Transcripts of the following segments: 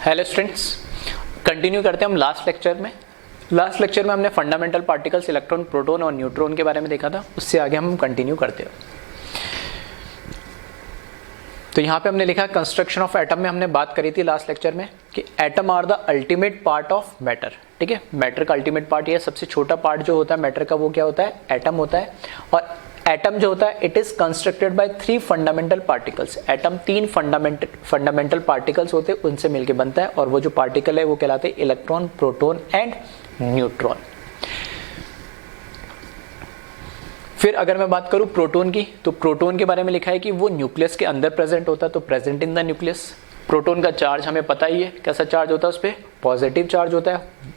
Hello students, continue करते हैं हम लास्ट लेक्चर में हमने फंडामेंटल पार्टिकल्स इलेक्ट्रॉन, प्रोटॉन और न्यूट्रॉन के बारे में देखा था। उससे आगे हम कंटिन्यू करते हैं। तो यहाँ पे हमने लिखा कंस्ट्रक्शन ऑफ एटम में हमने बात करी थी लास्ट लेक्चर में कि atom are the ultimate part of matter. ठीक है, मैटर का अल्टीमेट पार्ट ये सबसे छोटा पार्ट जो होता है मैटर का, वो क्या होता है? एटम होता है। और एटम जो होता है it is constructed by 3 fundamental particles. Atom 3 fundamental particles होते हैं, उनसे मिलकर बनता है। और वो जो पार्टिकल है वो कहलाते हैं इलेक्ट्रॉन, प्रोटॉन एंड न्यूट्रॉन। फिर अगर मैं बात करूं प्रोटॉन की, तो प्रोटॉन के बारे में लिखा है कि वो न्यूक्लियस के अंदर प्रेजेंट होता है, तो present in the nucleus. Proton का चार्ज हमें पता ही है, कैसा चार्ज होता है? उस पर पॉजिटिव चार्ज होता है।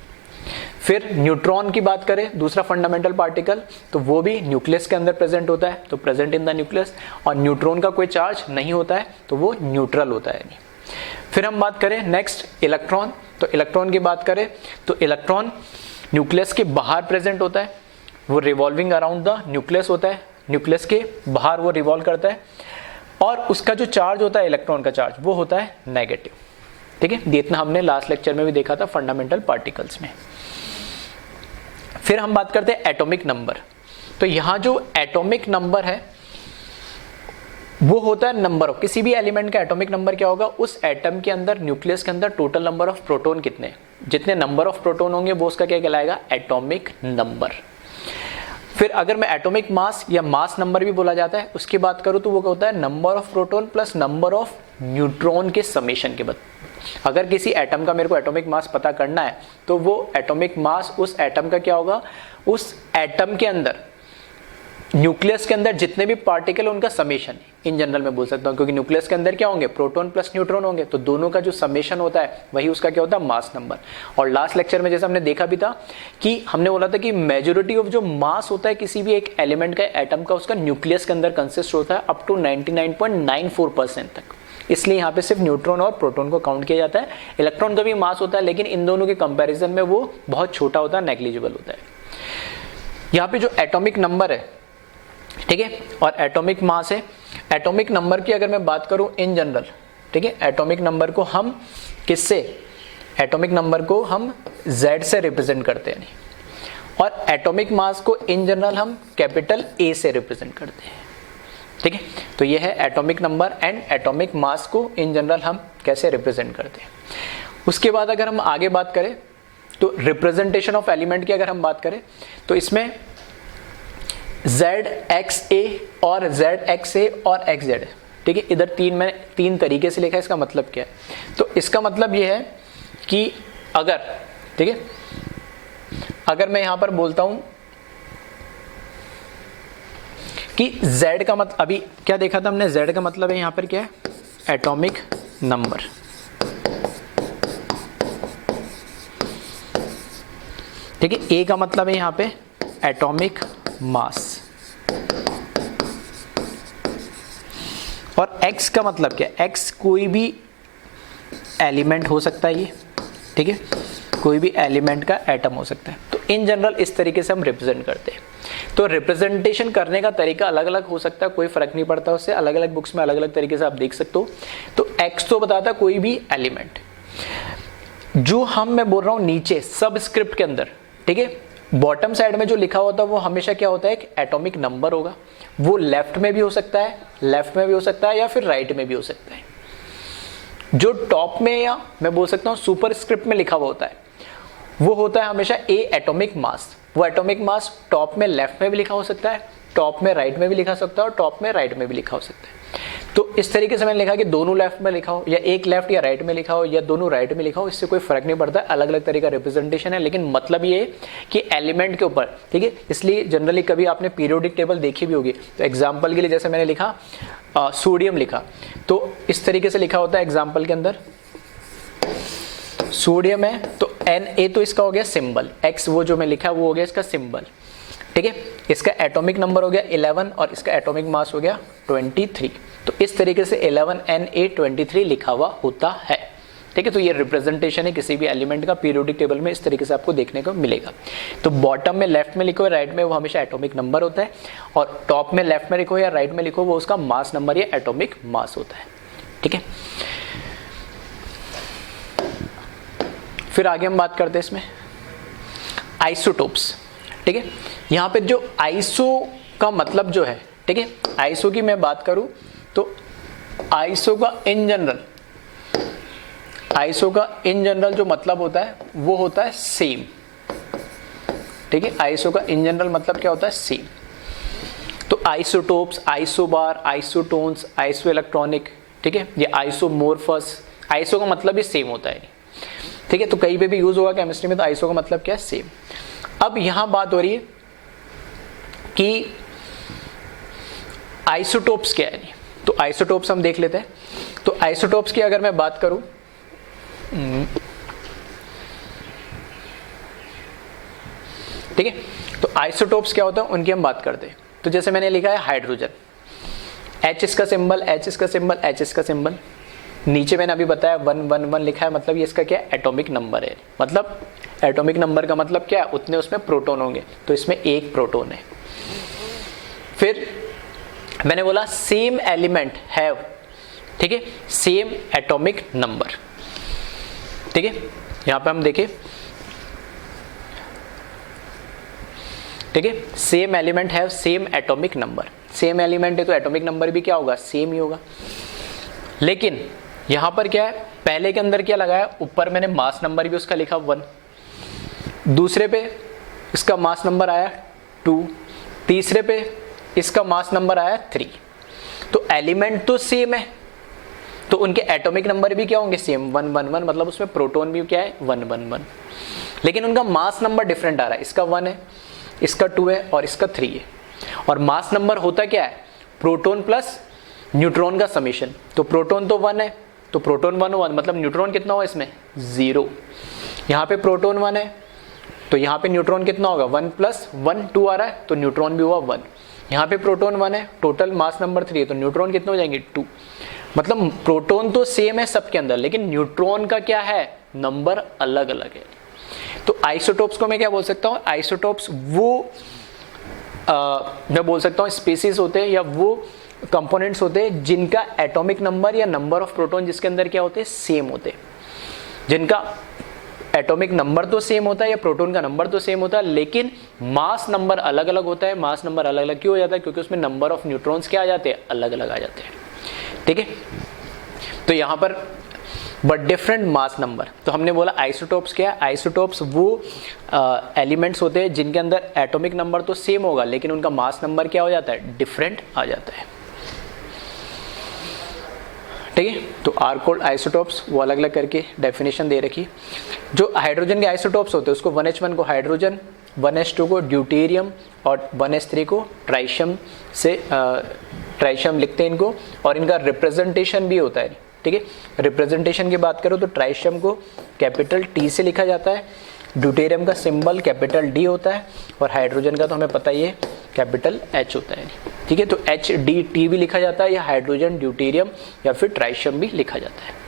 फिर न्यूट्रॉन की बात करें, दूसरा फंडामेंटल पार्टिकल, तो वो भी न्यूक्लियस के अंदर प्रेजेंट होता है, तो प्रेजेंट इन द न्यूक्लियस। और न्यूट्रॉन का कोई चार्ज नहीं होता है, तो वो न्यूट्रल होता है। फिर हम बात करें नेक्स्ट इलेक्ट्रॉन, तो इलेक्ट्रॉन की बात करें तो इलेक्ट्रॉन न्यूक्लियस के बाहर प्रेजेंट होता है, वो रिवॉल्विंग अराउंड द न्यूक्लियस होता है, न्यूक्लियस के बाहर वो रिवॉल्व करता है। और उसका जो चार्ज होता है इलेक्ट्रॉन का चार्ज, वो होता है नेगेटिव। ठीक है, ये इतना हमने लास्ट लेक्चर में भी देखा था फंडामेंटल पार्टिकल्स में। फिर हम बात करते हैं एटॉमिक नंबर। तो यहां जो एटॉमिक नंबर है वो होता है नंबर ऑफ, किसी भी एलिमेंट का एटॉमिक नंबर क्या होगा? उस एटम के अंदर, न्यूक्लियस के अंदर टोटल नंबर ऑफ प्रोटॉन कितने, जितने नंबर ऑफ प्रोटॉन होंगे वो उसका क्या कहलाएगा? Atomic number. फिर अगर मैं एटॉमिक मास या मास नंबर भी बोला जाता है, उसकी बात करूं तो वो क्या होता है? Number of proton plus number of neutron के समेशन के बाद। अगर किसी एटम का मेरे को एटॉमिक मास पता करना है तो वो एटॉमिक मास उस एटम का क्या होगा? उस एटम के अंदर, न्यूक्लियस के अंदर जितने भी पार्टिकल उनका समेशन, इन जनरल में बोल सकता हूं, क्योंकि न्यूक्लियस के अंदर क्या होंगे? प्रोटॉन प्लस न्यूट्रॉन होंगे, तो दोनों का जो समेशन होता है वही उसका क्या होता है? Mass number. और लास्ट लेक्चर में जैसे हमने देखा भी था कि हमने बोला था कि मेजॉरिटी ऑफ जो मास होता है किसी भी एक एलिमेंट का, एटम का, उसका न्यूक्लियस के अंदर कंसिस्ट होता है अप टू 99.94% तक। इसलिए यहाँ पे सिर्फ न्यूट्रॉन और प्रोटॉन को काउंट किया जाता है। इलेक्ट्रॉन का भी मास होता है, लेकिन इन दोनों के कंपैरिजन में वो बहुत छोटा होता है, नेग्लिजिबल होता है। यहाँ पे जो एटॉमिक नंबर है, ठीक है, और एटॉमिक मास है। एटॉमिक नंबर की अगर मैं बात करूं इन जनरल, ठीक है, एटॉमिक नंबर को हम किससे? एटॉमिक नंबर को हम Z से रिप्रेजेंट करते हैं, और एटॉमिक मास को इन जनरल हम कैपिटल A से रिप्रेजेंट करते हैं। ठीक है, तो ये है atomic number and atomic mass को इन जनरल हम कैसे रिप्रेजेंट करते हैं। उसके बाद अगर हम आगे बात करें तो रिप्रेजेंटेशन ऑफ एलिमेंट की अगर हम बात करें तो इसमें ZXA और ZXA और XZ है। ठीक है, इधर तीन तरीके से लिखा है। इसका मतलब क्या है? तो इसका मतलब ये है कि अगर, ठीक है, अगर मैं यहां पर बोलता हूं कि Z का मतलब, अभी क्या देखा था हमने? Z का मतलब है यहां पर क्या है? Atomic number. ठीक है, A का मतलब है यहां पे एटॉमिक मास, और X का मतलब क्या है? X कोई भी एलिमेंट हो सकता है ये, ठीक है, कोई भी एलिमेंट का एटम हो सकता है। तो इन जनरल इस तरीके से हम रिप्रेजेंट करते हैं। तो रिप्रेजेंटेशन करने का तरीका अलग अलग हो सकता है, कोई फर्क नहीं पड़ता उससे, अलग अलग बुक्स में अलग अलग तरीके से आप देख सकते हो। तो X तो बताता है कोई भी एलिमेंट, जो मैं बोल रहा हूं नीचे सबस्क्रिप्ट के अंदर, ठीक है, बॉटम साइड में जो लिखा होता है वो हमेशा क्या होता है? एक एटॉमिक नंबर होगा। वो लेफ्ट में भी हो सकता है, या फिर राइट में भी हो सकता है। जो टॉप में, या मैं बोल सकता हूं सुपर स्क्रिप्ट में लिखा हुआ होता है, वो होता है हमेशा ए एटॉमिक मास। वो एटॉमिक मास टॉप में लेफ्ट में भी लिखा हो सकता है, टॉप में राइट में भी लिखा हो सकता है, और टॉप में राइट में भी लिखा हो सकता है। तो इस तरीके से मैंने लिखा कि दोनों लेफ्ट में लिखा हो, या एक लेफ्ट या राइट में लिखा हो, या दोनों राइट में लिखा हो, इससे कोई फर्क नहीं पड़ता। अलग अलग तरीका रिप्रेजेंटेशन है, लेकिन मतलब ये है कि एलिमेंट के ऊपर, ठीक है। इसलिए जनरली कभी आपने पीरियोडिक टेबल देखी भी होगी, तो एग्जाम्पल के लिए जैसे मैंने लिखा सोडियम लिखा, तो इस तरीके से लिखा होता है एग्जाम्पल के अंदर। सोडियम है तो Na, तो इसका हो गया सिंबल, X वो जो मैं लिखा वो हो गया इसका सिंबल, ठीक है। इसका एटॉमिक नंबर हो गया 11 और इसका एटॉमिक मास हो गया 23। तो इस तरीके से 11Na23 लिखा हुआ होता है, ठीक है। तो ये रिप्रेजेंटेशन है किसी भी एलिमेंट का पीरियोडिक टेबल में, इस तरीके से आपको देखने को मिलेगा। तो बॉटम में लेफ्ट में लिखो या राइट में, वो हमेशा एटॉमिक नंबर होता है, और टॉप में लेफ्ट में लिखो या राइट में लिखो वो उसका मास नंबर या एटॉमिक मास होता है, ठीक है। फिर आगे हम बात करते हैं इसमें आइसोटोप्स। ठीक है, यहाँ पे जो आइसो का मतलब जो है, ठीक है, आइसो की मैं बात करूं तो आइसो का इन जनरल जो मतलब होता है वो होता है सेम। ठीक है, आइसो का इन जनरल मतलब क्या होता है? सेम। तो isotopes, isobar, isotones, iso electronic, ठीक है, ये आइसोमोर्फस, आइसो का मतलब भी सेम होता है। ठीक है, तो कहीं पे भी यूज होगा केमिस्ट्री में तो आइसो का मतलब क्या है? सेम। अब यहां बात हो रही है कि आइसोटोप्स क्या है। तो आइसोटोप्स हम देख लेते हैं। तो आइसोटोप्स की अगर मैं बात करूं, ठीक है, तो आइसोटोप्स क्या होता है उनकी हम बात करते हैं। तो जैसे मैंने लिखा है हाइड्रोजन, H इसका सिंबल, H इसका सिंबल, H इसका सिंबल, नीचे मैंने अभी बताया 111 लिखा है, मतलब ये इसका क्या है? एटॉमिक नंबर है। मतलब एटॉमिक नंबर का मतलब क्या है? उतने उसमें प्रोटॉन होंगे, तो इसमें एक प्रोटॉन है। फिर मैंने बोला सेम एलिमेंट हैव, ठीक है, सेम एटॉमिक नंबर। ठीक है, यहां पे हम देखें, ठीक है, same element have same atomic number. Same element है तो एटॉमिक नंबर भी क्या होगा? सेम ही होगा। लेकिन यहां पर क्या है? पहले के अंदर क्या लगाया? ऊपर मैंने मास नंबर भी उसका लिखा 1, दूसरे पे इसका मास नंबर आया 2, तीसरे पे इसका मास नंबर आया 3। तो एलिमेंट तो सेम है, तो उनके एटॉमिक नंबर भी क्या होंगे? सेम, 111, मतलब उसमें प्रोटॉन भी क्या है? 111। लेकिन उनका मास नंबर डिफरेंट आ रहा है, इसका 1 है, इसका 2 है और इसका 3 है। और मास नंबर होता क्या है? प्रोटॉन प्लस न्यूट्रॉन का समेशन। तो प्रोटॉन तो 1 है, तो प्रोटॉन 1 हुआ, मतलब न्यूट्रॉन कितना हुआ इसमें? 0। यहाँ पे प्रोटॉन 1 है तो यहाँ पे न्यूट्रॉन कितना होगा? 1 + 1 2 आ रहा है, तो न्यूट्रॉन भी हुआ 1। यहाँ पे प्रोटॉन 1 है, टोटल मास नंबर 3 है, तो न्यूट्रॉन कितने हो जाएंगे? 2। मतलब प्रोटॉन तो सेम है सबके अंदर, लेकिन न्यूट्रॉन का क्या है? नंबर अलग अलग है। तो आइसोटोप्स को मैं क्या बोल सकता हूँ? आइसोटोप्स वो मैं बोल सकता हूँ स्पीसीज होते हैं या वो कंपोनेंट्स होते हैं जिनका एटॉमिक नंबर या नंबर ऑफ प्रोटॉन जिसके अंदर क्या होते हैं? सेम होते हैं। जिनका एटॉमिक नंबर तो सेम होता है या प्रोटॉन का नंबर तो सेम होता है, लेकिन मास नंबर अलग अलग होता है। मास नंबर अलग अलग क्यों हो जाता है? क्योंकि उसमें नंबर ऑफ न्यूट्रॉन्स क्या आ जाते हैं? अलग अलग आ जाते हैं। ठीक है, तो यहां पर बट डिफरेंट मास नंबर। तो हमने बोला आइसोटोप्स क्या है? आइसोटोप्स वो एलिमेंट्स होते हैं जिनके अंदर एटॉमिक नंबर तो सेम होगा, लेकिन उनका मास नंबर क्या हो जाता है? डिफरेंट आ जाता है। ठीक है, तो आर कोड आइसोटोप्स वो अलग अलग करके डेफिनेशन दे रखी। जो हाइड्रोजन के आइसोटोप्स होते हैं उसको 1H1 को हाइड्रोजन, 1H2 को ड्यूटेरियम और 1H3 को ट्राइशियम से ट्राइशियम लिखते हैं इनको, और इनका रिप्रेजेंटेशन भी होता है। ठीक है, रिप्रेजेंटेशन की बात करो तो ट्राइशियम को कैपिटल T से लिखा जाता है, ड्यूटेरियम का सिंबल कैपिटल D होता है, और हाइड्रोजन का तो हमें पता ही है कैपिटल H होता है। ठीक है, तो HDT भी लिखा जाता है, या हाइड्रोजन ड्यूटेरियम या फिर ट्राइशियम भी लिखा जाता है।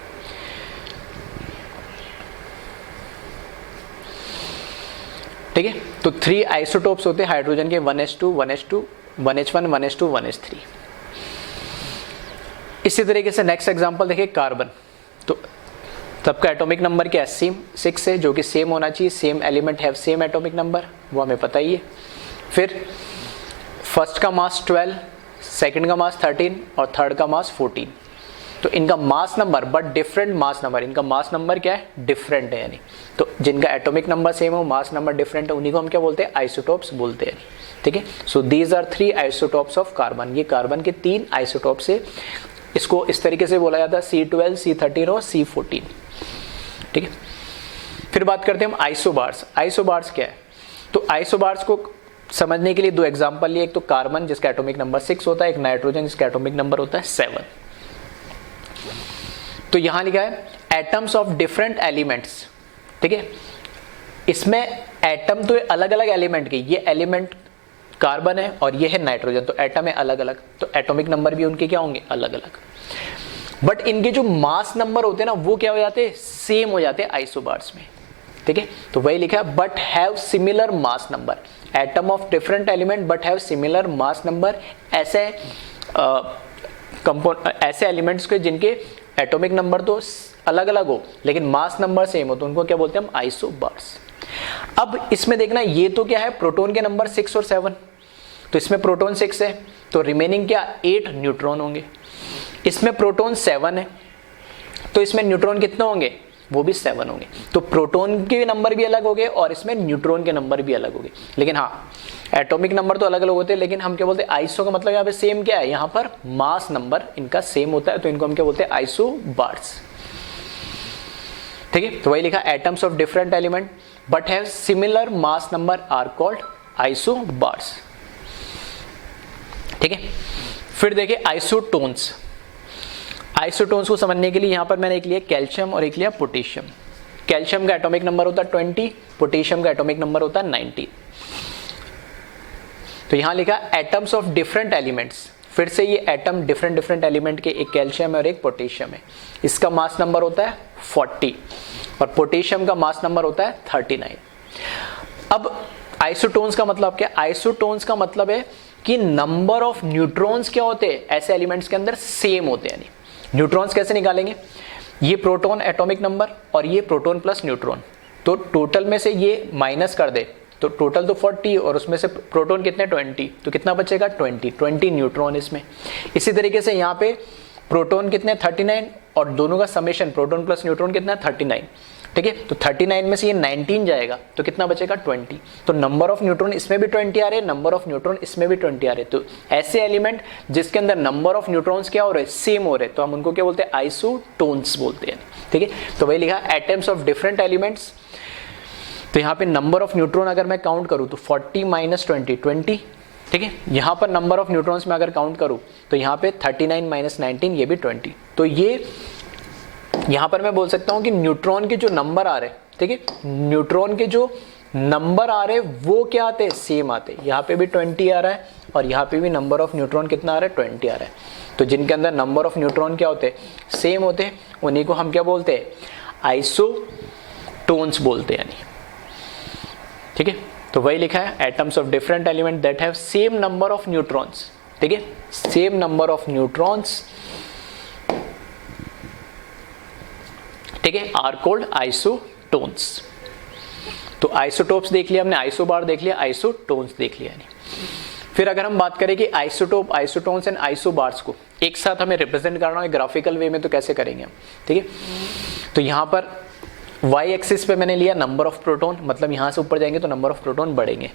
ठीक है, तो 3 आइसोटोप्स होते हैं हाइड्रोजन के, 1H2, 1H1, 1H2, 1H3। इसी तरीके से नेक्स्ट एग्जांपल देखिए कार्बन। तो सबका एटॉमिक नंबर क्या है? सेम 6 है, जो कि सेम होना चाहिए। Same element have same atomic number, वो हमें पता ही है। फिर फर्स्ट का मास 12, सेकंड का मास 13 और थर्ड का मास 14। तो इनका mass number but different mass number, इनका मास नंबर क्या है? डिफरेंट है। यानी तो जिनका एटॉमिक नंबर सेम हो, मास नंबर डिफरेंट है, उन्हीं को हम क्या बोलते हैं? आइसोटोप्स बोलते हैं। ठीक है, so these are 3 isotopes of carbon. ये कार्बन के 3 आइसोटोप्स है। इसको इस तरीके से बोला जाता है C12, C13 और C14। ठीक है, फिर बात करते हैं हम आइसोबार्स। आइसोबार्स क्या है? तो आइसोबार्स को समझने के लिए 2 एग्जांपल लिए। एक तो कार्बन जिसका एटॉमिक नंबर 6 होता है, एक नाइट्रोजन जिसका एटॉमिक नंबर होता है 7। तो यहां लिखा है एटम्स ऑफ डिफरेंट एलिमेंट्स। ठीक है, इसमें एटम तो अलग अलग एलिमेंट के, ये एलिमेंट कार्बन है और ये है नाइट्रोजन, तो एटम है अलग अलग, तो एटॉमिक नंबर भी उनके क्या होंगे? अलग अलग। बट इनके जो मास नंबर होते हैं ना, वो क्या हो जाते हैं? सेम हो जाते हैं आइसोबार्स में। ठीक है, तो वही लिखा है but have similar mass number. Atom of different element but have similar mass number. ऐसे एलिमेंट्स के जिनके एटॉमिक नंबर तो अलग अलग हो लेकिन मास नंबर सेम हो तो उनको क्या बोलते हैं हम, आइसोबार्स। अब इसमें देखना, ये तो क्या है, प्रोटॉन के नंबर 6 और 7, तो इसमें प्रोटॉन 6 है तो रिमेनिंग क्या 8 न्यूट्रॉन होंगे। इसमें प्रोटॉन 7 है तो इसमें न्यूट्रॉन कितने होंगे, वो भी 7 होंगे। तो प्रोटॉन के नंबर भी अलग हो गए और इसमें न्यूट्रॉन के नंबर भी अलग हो गए। लेकिन हाँ, एटॉमिक नंबर तो अलग अलग होते हैं, लेकिन हम क्या बोलते हैं, आइसो का मतलब यहाँ पे सेम क्या है, यहाँ पर मास नंबर इनका सेम होता है तो इनको हम क्या बोलते हैं, आइसोबार्स। ठीक है, तो वही लिखा, atoms of different element but have similar mass number are called isobars. ठीक है, फिर देखिए आइसोटोन्स। आइसोटोन्स को समझने के लिए यहां पर मैंने एक लिया कैल्शियम और एक लिया पोटेशियम। कैल्शियम का एटॉमिक नंबर होता है 20, पोटेशियम का एटॉमिक नंबर होता है 90। तो यहां लिखा एटम्स ऑफ डिफरेंट एलिमेंट्स, फिर से ये एटम डिफरेंट एलिमेंट के, एक कैल्शियम है और एक पोटेशियम है। इसका मास नंबर होता है 40 और पोटेशियम का मास नंबर होता है 39। अब आइसोटोन्स का मतलब क्या, आइसोटोन्स का मतलब है कि नंबर ऑफ न्यूट्रॉन्स क्या होते हैं ऐसे एलिमेंट्स के अंदर सेम होते हैं। यानी न्यूट्रॉन्स कैसे निकालेंगे, ये प्रोटॉन एटॉमिक नंबर और ये प्रोटॉन प्लस न्यूट्रॉन, तो टोटल में से ये माइनस कर दे तो टोटल तो 40 और उसमें से प्रोटॉन कितने 20, तो कितना बचेगा 20 न्यूट्रॉन इसमें। इसी तरीके से यहाँ पे प्रोटॉन कितने 39 और दोनों का समेशन प्रोटॉन प्लस न्यूट्रॉन कितना 39। ठीक है, तो 39 में से ये 19 जाएगा तो कितना बचेगा 20। तो नंबर ऑफ न्यूट्रॉन इसमें भी 20 आ रहे हैं, नंबर ऑफ न्यूट्रॉन इसमें भी 20 आ रहे हैं। तो ऐसे एलिमेंट जिसके अंदर नंबर ऑफ न्यूट्रॉन्स क्या हो रहे हैं, सेम हो रहे हैं, तो हम उनको क्या बोलते हैं, आइसोटोन्स बोलते हैं। ठीक है, तो वही लिखा एटम्स ऑफ डिफरेंट एलिमेंट्स। तो यहाँ पे नंबर ऑफ न्यूट्रॉन अगर मैं काउंट करूँ तो 40 माइनस 20। ठीक है, यहाँ पर नंबर ऑफ न्यूट्रॉन्स में अगर काउंट करूँ तो यहाँ पे 39 माइनस 19 ये भी 20। तो ये यहाँ पर मैं बोल सकता हूँ कि न्यूट्रॉन के जो नंबर आ रहे हैं, ठीक है, न्यूट्रॉन के जो नंबर आ रहे हैं वो क्या आते हैं, सेम आते हैं। यहाँ पे भी 20 आ रहा है और यहाँ पे भी नंबर ऑफ न्यूट्रॉन कितना आ रहा है 20 आ रहा है। तो जिनके अंदर नंबर ऑफ न्यूट्रॉन क्या होते हैं, सेम होते हैं, उन्हीं को हम क्या बोलते हैं, आइसोटोन्स बोलते हैं। यानी ठीक है, तो वही लिखा है atoms of different element that have same number of neutrons. ठीक है, सेम नंबर ऑफ न्यूट्रॉन्स, ठीक है, आर कॉल्ड आइसोटोन्स। तो आइसोटोप्स देख लिया हमने, आइसोबार देख लिया, आइसोटोन्स देख लिया। फिर अगर हम बात करें कि आइसोटोप, आइसोटोन्स एंड आइसोबार्स को एक साथ हमें रिप्रेजेंट करना है ग्राफिकल वे में, तो कैसे करेंगे हम। ठीक है, तो यहाँ पर वाई एक्सिस पे मैंने लिया नंबर ऑफ प्रोटॉन, मतलब यहाँ से ऊपर जाएंगे तो नंबर ऑफ प्रोटॉन बढ़ेंगे।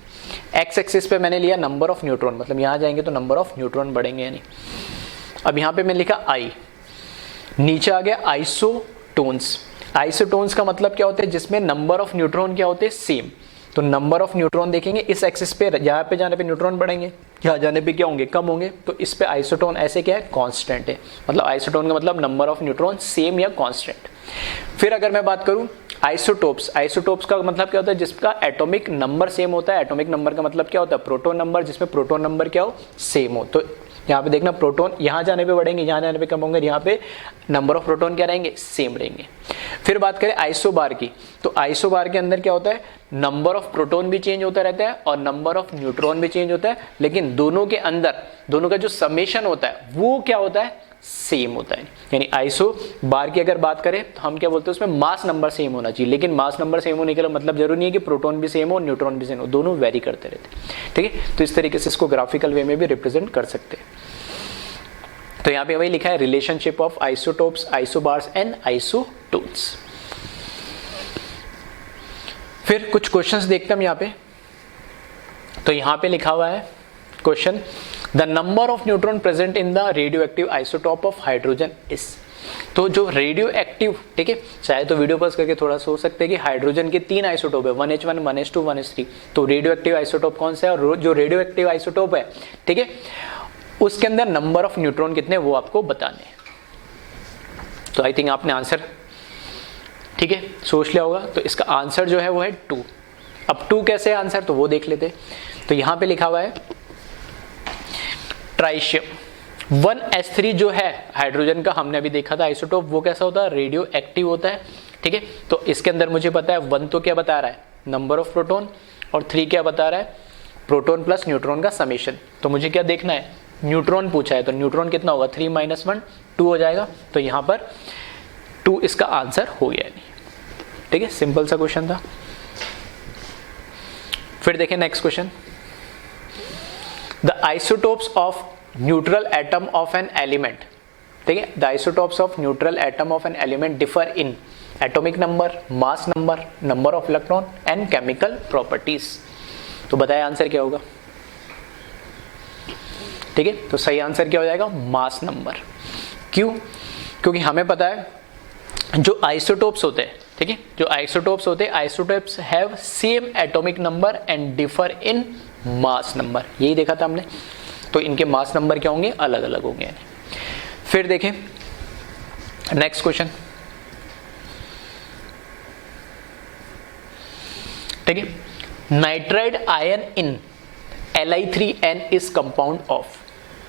एक्स एक्सिस पे मैंने लिया नंबर ऑफ न्यूट्रॉन, मतलब यहाँ जाएंगे तो नंबर ऑफ न्यूट्रॉन बढ़ेंगे। यानी अब यहाँ पे मैंने लिखा आई, नीचे आ गया आइसोटोन्स। आइसोटोन्स का मतलब क्या होता है, जिसमें नंबर ऑफ न्यूट्रॉन क्या होते हैं, सेम। तो नंबर ऑफ न्यूट्रॉन देखेंगे इस एक्सिस पे, यहाँ पे जाने पे न्यूट्रॉन बढ़ेंगे, यहाँ जाने पे क्या होंगे, कम होंगे। तो इस पे आइसोटोन ऐसे क्या है, कांस्टेंट है। मतलब आइसोटोन का मतलब नंबर ऑफ न्यूट्रॉन सेम या कांस्टेंट। फिर अगर मैं बात करूं आइसोटोप्स, आइसोटोप्स का मतलब क्या होता है, जिसका एटॉमिक नंबर सेम होता है। एटॉमिक नंबर का मतलब क्या होता है, प्रोटॉन नंबर, जिसमें प्रोटॉन नंबर क्या हो, सेम हो। तो यहाँ पे देखना प्रोटॉन यहाँ जाने पे बढ़ेंगे, यहाँ जाने पे कम होंगे, यहाँ पे नंबर ऑफ प्रोटॉन क्या रहेंगे, सेम रहेंगे। फिर बात करें आइसोबार की, तो आइसोबार के अंदर क्या होता है, नंबर ऑफ प्रोटॉन भी चेंज होता रहता है और नंबर ऑफ न्यूट्रॉन भी चेंज होता है, लेकिन दोनों के अंदर दोनों का जो समेशन होता है वो क्या होता है, सेम होता है। यानी आइसो बार की अगर बात करें तो हम क्या बोलते हैं, उसमें मास नंबर सेम होना चाहिए, लेकिन मास नंबर सेम होने के लिए मतलब जरूरी नहीं है कि प्रोटॉन भी सेम हो न्यूट्रॉन भी सेम हो, दोनों वेरी करते रहते हैं। ठीक है, तो इस तरीके से इसको ग्राफिकल वे में भी रिप्रेजेंट कर सकते हैं। तो यहाँ पे वही लिखा है relationship of isotopes, isobars and isotones. फिर कुछ क्वेश्चंस देखते हैं यहाँ पे। तो यहाँ पे लिखा हुआ है question, the number of neutron present in the radio active isotope of hydrogen is. तो जो रेडियो एक्टिव, ठीक है, चाहे तो वीडियो पॉज करके थोड़ा सोच सकते हैं कि हाइड्रोजन के 3 आइसोटोप है, 1H1, 1H2, 1H3। तो रेडियो एक्टिव आइसोटोप कौन सा है, और जो रेडियो एक्टिव आइसोटोप है, ठीक है, उसके अंदर नंबर ऑफ न्यूट्रॉन कितने वो आपको बताने हैं। तो आई थिंक आपने आंसर, ठीक है, सोच लिया होगा। तो इसका आंसर जो है वो है 2। अब 2 कैसे है आंसर, तो वो देख लेते। तो यहां पे लिखा हुआ है ट्राइशियम 1s3 जो है हाइड्रोजन का, हमने अभी देखा था आइसोटोप, वो कैसा होता है, रेडियो एक्टिव होता है। ठीक है, तो इसके अंदर मुझे पता है 1 तो क्या बता रहा है, नंबर ऑफ प्रोटॉन, और 3 क्या बता रहा है, प्रोटॉन प्लस न्यूट्रॉन का समेशन। तो मुझे क्या देखना है, न्यूट्रॉन पूछा है, तो न्यूट्रॉन कितना होगा, 3 - 1 2 हो जाएगा। तो यहाँ पर 2 इसका आंसर हो गया नहीं। ठीक है, सिंपल सा क्वेश्चन था। फिर देखें next question, the isotopes of neutral atom of an element. ठीक है, the isotopes of neutral atom of an element differ in atomic number, mass number, number of electron and chemical properties. तो बताया answer क्या होगा। ठीक है, तो सही आंसर क्या हो जाएगा, मास नंबर। क्यों? क्योंकि हमें पता है जो आइसोटोप्स होते हैं, ठीक है, जो आइसोटोप्स होते हैं, isotopes have same atomic number and differ in mass number. यही देखा था हमने। तो इनके मास नंबर क्या होंगे, अलग अलग होंगे। फिर देखें नेक्स्ट क्वेश्चन। ठीक है, nitride ion in Li3n is compound of.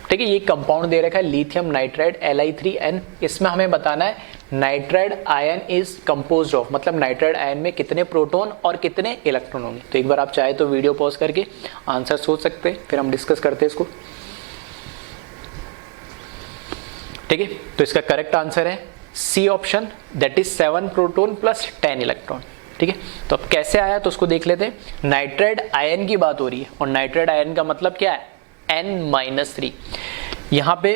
ठीक है, ये कंपाउंड दे रखा है लिथियम नाइट्राइड Li3n। इसमें हमें बताना है nitride ion is composed of, मतलब नाइट्राइड आयन में कितने प्रोटॉन और कितने इलेक्ट्रॉन होंगे। तो एक बार आप चाहे तो वीडियो पॉज करके आंसर सोच सकते हैं, फिर हम डिस्कस करते हैं इसको। ठीक है, तो इसका करेक्ट आंसर है C option, that is 7 proton plus 10 electron. ठीक है, तो अब कैसे आया तो उसको देख लेते हैं। नाइट्राइड आयन की बात हो रही है और नाइट्राइड आयन का मतलब क्या है, N-3। यहां पे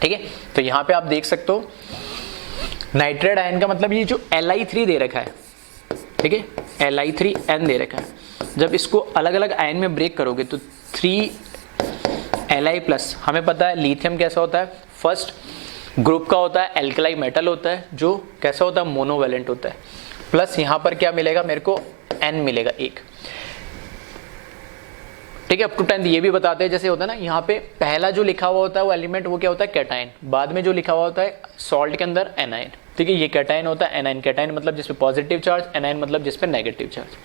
ठीक है, तो यहां पे आप देख सकते हो नाइट्राइड आयन का मतलब ये जो Li3 दे रखा है, ठीक है, Li3n दे रखा है। जब इसको अलग अलग आयन में ब्रेक करोगे तो 3Li प्लस, हमें पता है लिथियम कैसा होता है, फर्स्ट ग्रुप का होता है, एल्कलाई मेटल होता है, जो कैसा होता है, मोनोवैलेंट होता है। प्लस यहाँ पर क्या मिलेगा मेरे को, N मिलेगा एक। ठीक है, अप टू 10 ये भी बताते हैं, जैसे होता है ना, यहाँ पे पहला जो लिखा हुआ होता है वो एलिमेंट वो क्या होता है, कैटायन। बाद में जो लिखा हुआ होता है सॉल्ट के अंदर एनायन। ठीक है, ये कैटायन होता है, एनायन कैटायन मतलब जिसपे पॉजिटिव चार्ज, एनायन मतलब जिसपे नेगेटिव चार्ज।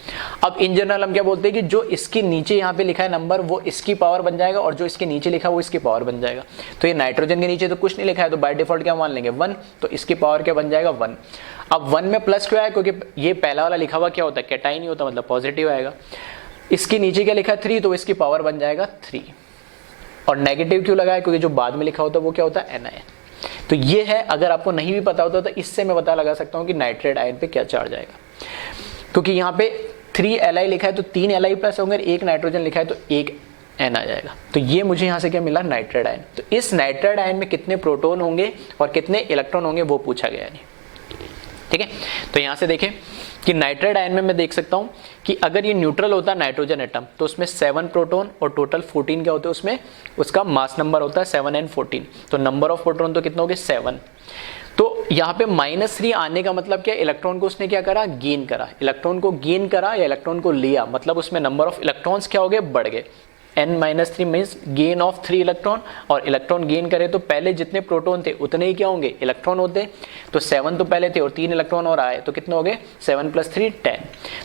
अब इन जनरल हम क्या बोलते हैं कि जो इसके नीचे यहाँ पे लिखा है नंबर वो इसकी पावर बन जाएगा और जो इसके नीचे लिखा है वो इसकी पावर बन जाएगा। तो ये नाइट्रोजन के नीचे तो कुछ नहीं लिखा है, तो बाय डिफॉल्ट क्या मान लेंगे 1, तो इसकी पावर क्या बन जाएगा 1। अब 1 में प्लस क्यों है, क्योंकि ये पहला वाला लिखा हुआ क्या होता है, कैटायन ही होता है, मतलब पॉजिटिव आएगा। इसके नीचे क्या लिखा है 3, तो इसकी पावर बन जाएगा 3। और नेगेटिव क्यों लगा है, क्योंकि जो बाद में लिखा होता है वो क्या होता है, एनायन। तो ये है, अगर आपको नहीं भी पता होता तो इससे मैं पता लगा सकता हूं कि नाइट्राइड आयन पे क्या चार्ज आएगा। क्योंकि यहाँ पे 3Li लिखा है तो 3 Li प्लस होंगे, एक नाइट्रोजन लिखा है तो एक N आ जाएगा। तो ये मुझे यहाँ से क्या मिला, नाइट्राइड आयन। तो इस नाइट्राइड आयन में कितने प्रोटॉन होंगे और कितने इलेक्ट्रॉन होंगे वो पूछा गया है। ठीक है, तो यहाँ से देखें कि नाइट्राइड आयन में मैं देख सकता हूं कि अगर ये न्यूट्रल होता है नाइट्रोजन एटम तो उसमें 7 प्रोटॉन और टोटल 14 क्या होते हैं, उसमें उसका मास नंबर होता है 7 and 14। तो नंबर ऑफ प्रोटॉन तो कितना हो गए 7। तो यहाँ पे -3 आने का मतलब क्या, इलेक्ट्रॉन को उसने क्या करा, गेन करा। इलेक्ट्रॉन को गेन करा या इलेक्ट्रॉन को लिया, मतलब उसमें नंबर ऑफ इलेक्ट्रॉन्स क्या हो गए, बढ़ गए। N-3 means gain of 3 electron, और इलेक्ट्रॉन गेन करे तो पहले जितने प्रोटॉन थे उतने ही क्या होंगे, इलेक्ट्रॉन होते। तो 7 तो पहले थे और 3 इलेक्ट्रॉन और आए, तो कितने हो गए 7 + 3 10।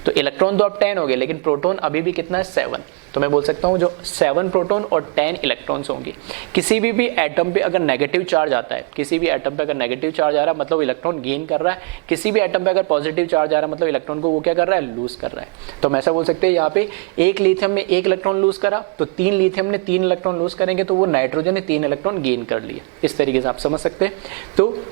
तो इलेक्ट्रॉन तो अब 10 हो गए, लेकिन प्रोटॉन अभी भी कितना है 7। तो मैं बोल सकता हूँ जो 7 प्रोटॉन और 10 इलेक्ट्रॉन्स होंगे। किसी भी एटम पे अगर नेगेटिव चार्ज आता है, किसी भी एटम पे अगर नेगेटिव चार्ज आ रहा है मतलब इलेक्ट्रॉन गेन कर रहा है, किसी भी एटम पे अगर पॉजिटिव चार्ज आ रहा है मतलब इलेक्ट्रॉन को वो क्या कर रहा है, लूज कर रहा है। तो हम ऐसा बोल सकते हैं यहाँ पे एक लिथियम में 1 इलेक्ट्रॉन लूज करा, तो 3 लिथियम ने 3 इलेक्ट्रॉन लूज करेंगे, तो वो नाइट्रोजन ने 3 इलेक्ट्रॉन गेन कर लिए। इस तरीके से आप समझ सकते हैं। तो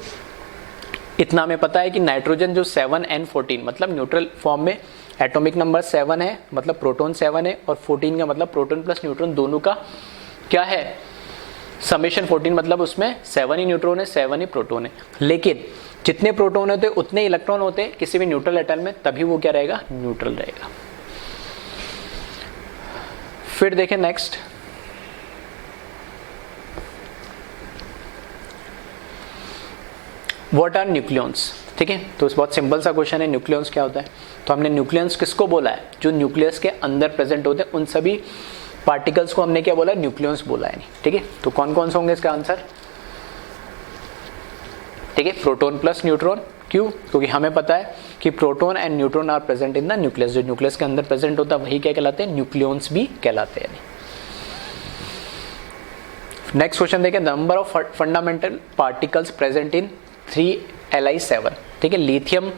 इतना हमें पता है कि नाइट्रोजन जो 7 and 14 मतलब न्यूट्रल फॉर्म में एटॉमिक नंबर 7 है, मतलब प्रोटॉन 7 है, और 14 का मतलब प्रोटॉन प्लस न्यूट्रॉन दोनों का क्या है, समेशन 14, मतलब उसमें 7 ही न्यूट्रॉन है 7 ही प्रोटॉन है। लेकिन जितने प्रोटॉन होते हैं उतने इलेक्ट्रॉन होते हैं किसी भी न्यूट्रल एटम में, तभी वो क्या रहेगा, न्यूट्रल रहेगा। फिर देखें नेक्स्ट, व्हाट आर न्यूक्लियॉन्स। ठीक है, तो बहुत सिंपल सा क्वेश्चन है, न्यूक्लियॉन्स क्या होता है। तो हमने न्यूक्लियॉन्स किसको बोला है, जो न्यूक्लियस के अंदर प्रेजेंट होते हैं उन सभी पार्टिकल्स को हमने क्या बोला, न्यूक्लियॉन्स बोला है। ठीक है, तो कौन कौन से होंगे इसका आंसर, ठीक है, प्रोटॉन प्लस न्यूट्रॉन। क्यों, क्योंकि हमें पता है कि proton and neutron are present in the nucleus. जो न्यूक्लियस के अंदर प्रेजेंट होता है वही क्या कहलाते हैं, न्यूक्लियॉन्स भी कहलाते हैं। नेक्स्ट क्वेश्चन देखें, number of fundamental particles present in 3Li7। ठीक है, लिथियम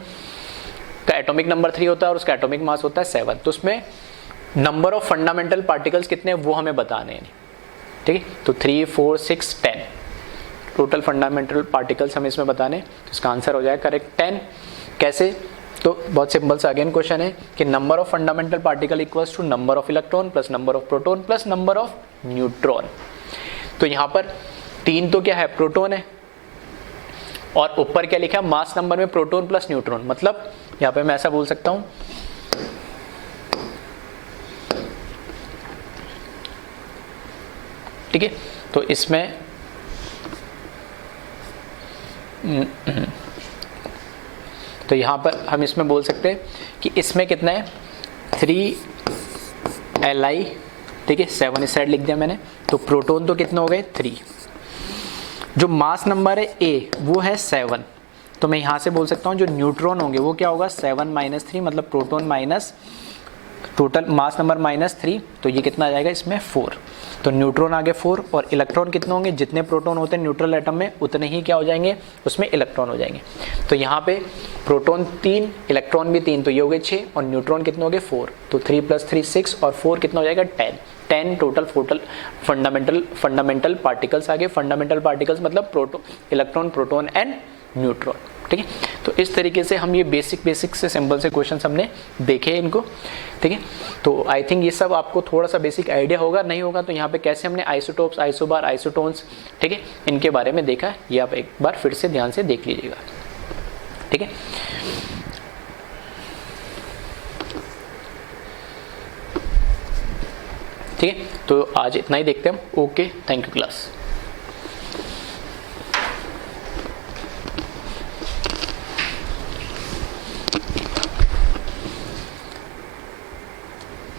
का एटॉमिक नंबर 3 होता है और उसका एटॉमिक मास होता है 7। तो उसमें नंबर ऑफ फंडामेंटल पार्टिकल्स कितने वो हमें बताने हैं, ठीक है। तो 3, 4, 6, 10 टोटल फंडामेंटल पार्टिकल्स हमें इसमें बताने, तो इसका आंसर हो जाएगा करेक्ट 10। कैसे? तो बहुत सिंपल सा अगेन क्वेश्चन है कि number of fundamental particle equals to number of electron plus number of proton plus number of neutron. तो यहाँ पर 3 तो क्या है, प्रोटॉन है, और ऊपर क्या लिखा है, मास नंबर में प्रोटॉन प्लस न्यूट्रॉन। मतलब यहाँ पे मैं ऐसा बोल सकता हूँ, ठीक है। तो इसमें तो यहाँ पर हम इसमें बोल सकते हैं कि इसमें कितना है 3Li, ठीक है, 7 इस साइड लिख दिया मैंने। तो प्रोटॉन तो कितने हो गए 3, जो मास नंबर है A वो है 7, तो मैं यहाँ से बोल सकता हूँ जो न्यूट्रॉन होंगे वो क्या होगा 7 - 3, मतलब proton minus total mass number -3, तो ये कितना आ जाएगा इसमें 4। तो न्यूट्रॉन आगे 4 और इलेक्ट्रॉन कितने होंगे, जितने प्रोटॉन होते हैं न्यूट्रल एटम में उतने ही क्या हो जाएंगे उसमें इलेक्ट्रॉन हो जाएंगे। तो यहाँ पे प्रोटॉन 3, इलेक्ट्रॉन भी 3, तो ये हो गए 6, और न्यूट्रॉन कितने हो गए 4। तो 3 + 3 6 और 4 कितना हो जाएगा 10 टोटल फंडामेंटल पार्टिकल्स आगे। फंडामेंटल पार्टिकल्स मतलब इलेक्ट्रॉन, प्रोटॉन एंड न्यूट्रॉन, ठीक है। तो इस तरीके से हम ये बेसिक से सिंपल से क्वेश्चन हमने देखे हैं इनको, ठीक है। तो आई थिंक ये सब आपको थोड़ा सा बेसिक आइडिया होगा, नहीं होगा तो यहाँ पे कैसे हमने आइसोटोप्स, आइसोबार, आइसोटोन्स, ठीक है, इनके बारे में देखा है, ये आप एक बार फिर से ध्यान से देख लीजिएगा, ठीक है। ठीक है, तो आज इतना ही देखते हैं हम। Okay, thank you class.